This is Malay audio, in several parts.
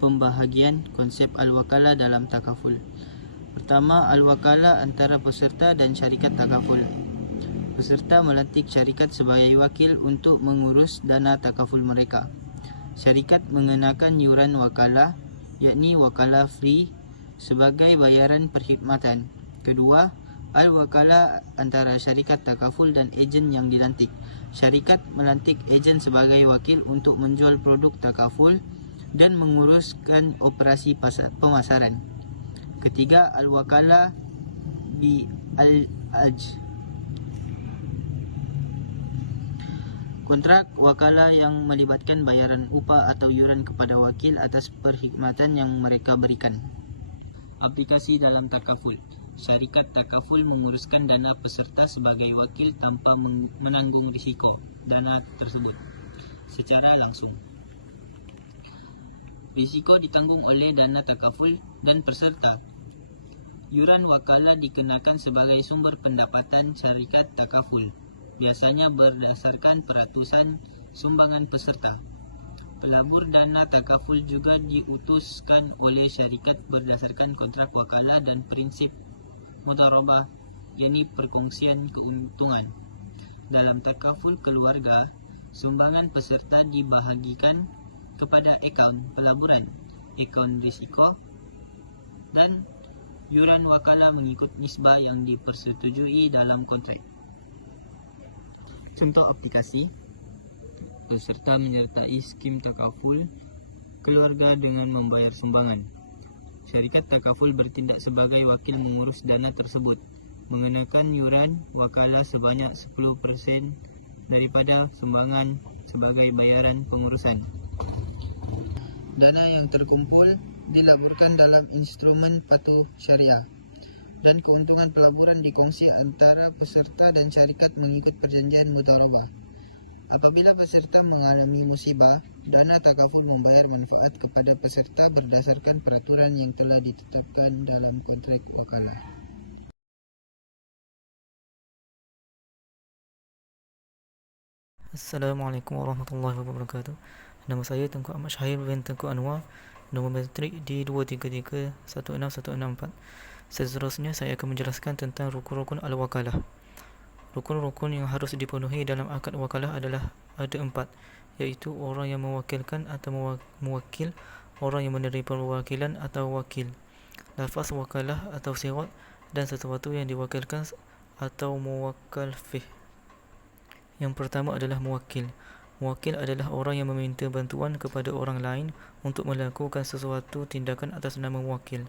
pembahagian konsep al-wakalah dalam takaful. Pertama, al-wakalah antara peserta dan syarikat takaful. Peserta melantik syarikat sebagai wakil untuk mengurus dana takaful mereka. Syarikat mengenakan yuran wakalah, yakni wakalah fee sebagai bayaran perkhidmatan. Kedua, al-wakalah antara syarikat takaful dan ejen yang dilantik. Syarikat melantik ejen sebagai wakil untuk menjual produk takaful dan menguruskan operasi pemasaran. Ketiga, al-wakalah bi al-aj. Kontrak wakalah yang melibatkan bayaran upah atau yuran kepada wakil atas perkhidmatan yang mereka berikan. Aplikasi dalam takaful. Syarikat takaful menguruskan dana peserta sebagai wakil tanpa menanggung risiko dana tersebut secara langsung. Risiko ditanggung oleh dana takaful dan peserta. Yuran wakalah dikenakan sebagai sumber pendapatan syarikat takaful, biasanya berdasarkan peratusan sumbangan peserta. Pelabur dana takaful juga diutuskan oleh syarikat berdasarkan kontrak wakalah dan prinsip mudharabah, yakni perkongsian keuntungan. Dalam takaful keluarga, sumbangan peserta dibahagikan kepada akaun pelaburan, akaun risiko, dan yuran wakalah mengikut nisbah yang dipersetujui dalam kontrak. Contoh aplikasi: peserta menyertai skim takaful keluarga dengan membayar sumbangan. Syarikat takaful bertindak sebagai wakil mengurus dana tersebut, mengenakan yuran wakalah sebanyak 10% daripada sumbangan sebagai bayaran pengurusan. Dana yang terkumpul dilaburkan dalam instrumen patuh syariah, dan keuntungan pelaburan dikongsi antara peserta dan syarikat mengikut perjanjian mudharabah. Apabila peserta mengalami musibah, dana takaful membayar manfaat kepada peserta berdasarkan peraturan yang telah ditetapkan dalam kontrak wakalah. Assalamualaikum warahmatullahi wabarakatuh. Nama saya Tengku Ahmad Syahir bin Tengku Anwar. Nombor matrik D233161664. Seterusnya saya akan menjelaskan tentang rukun-rukun al-wakalah. Rukun-rukun yang harus dipenuhi dalam akad wakalah adalah ada 4, iaitu orang yang mewakilkan atau mewakil, orang yang menerima perwakilan atau wakil, lafaz wakalah atau sirat, dan sesuatu yang diwakilkan atau muwakkal fih. Yang pertama adalah muwakil. Muwakil adalah orang yang meminta bantuan kepada orang lain untuk melakukan sesuatu tindakan atas nama muwakil.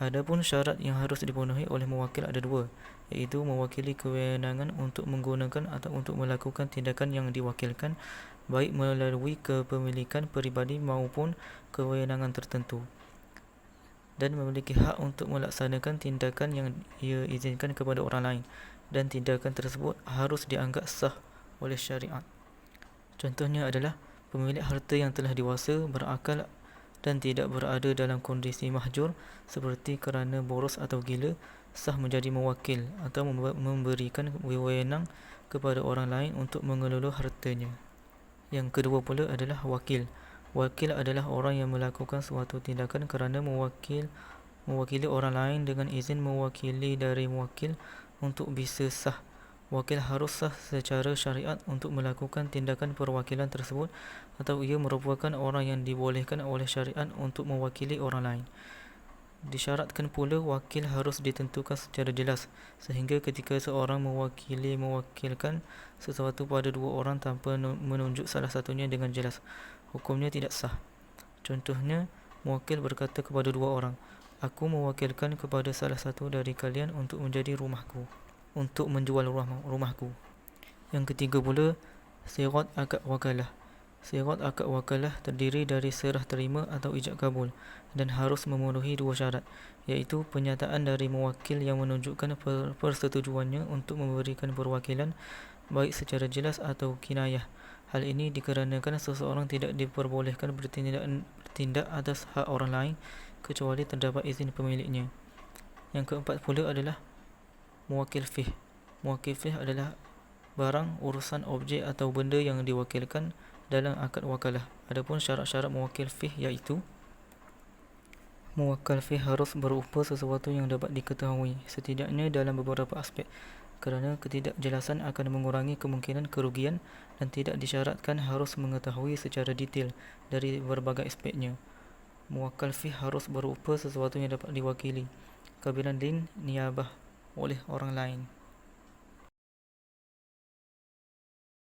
Adapun syarat yang harus dipenuhi oleh muwakil ada 2, iaitu mewakili kewenangan untuk menggunakan atau untuk melakukan tindakan yang diwakilkan, baik melalui kepemilikan peribadi maupun kewenangan tertentu, dan memiliki hak untuk melaksanakan tindakan yang ia izinkan kepada orang lain, dan tindakan tersebut harus dianggap sah oleh syariat. Contohnya adalah pemilik harta yang telah dewasa, berakal dan tidak berada dalam kondisi mahjur seperti kerana boros atau gila, sah menjadi mewakil atau memberikan wewenang kepada orang lain untuk mengelola hartanya. Yang kedua pula adalah wakil. Wakil adalah orang yang melakukan suatu tindakan kerana mewakili orang lain dengan izin mewakili dari muwakil untuk bisa sah. Wakil harus sah secara syariat untuk melakukan tindakan perwakilan tersebut, atau ia merupakan orang yang dibolehkan oleh syariat untuk mewakili orang lain. Disyaratkan pula wakil harus ditentukan secara jelas, sehingga ketika seorang mewakilkan sesuatu pada 2 orang tanpa menunjuk salah satunya dengan jelas, hukumnya tidak sah. Contohnya, muwakil berkata kepada 2 orang, "Aku mewakilkan kepada salah satu dari kalian untuk menjadi rumahku, untuk menjual rumahku." Yang ketiga pula, sirat akad wakalah. Sirat akad wakalah terdiri dari serah terima atau ijab kabul, dan harus memenuhi 2 syarat, iaitu penyataan dari mewakil yang menunjukkan persetujuannya untuk memberikan perwakilan, baik secara jelas atau kinayah. Hal ini dikarenakan seseorang tidak diperbolehkan bertindak atas hak orang lain kecuali terdapat izin pemiliknya. Yang keempat pula adalah muwakil fih. Muwakil fih adalah barang, urusan, objek atau benda yang diwakilkan dalam akad wakalah. Adapun syarat-syarat muwakil fih iaitu Muwakkal fi harus berupa sesuatu yang dapat diketahui, setidaknya dalam beberapa aspek, kerana ketidakjelasan akan mengurangi kemungkinan kerugian dan tidak disyaratkan harus mengetahui secara detail dari berbagai aspeknya. Muwakkal fi harus berupa sesuatu yang dapat diwakili, kabilan lin niyabah oleh orang lain.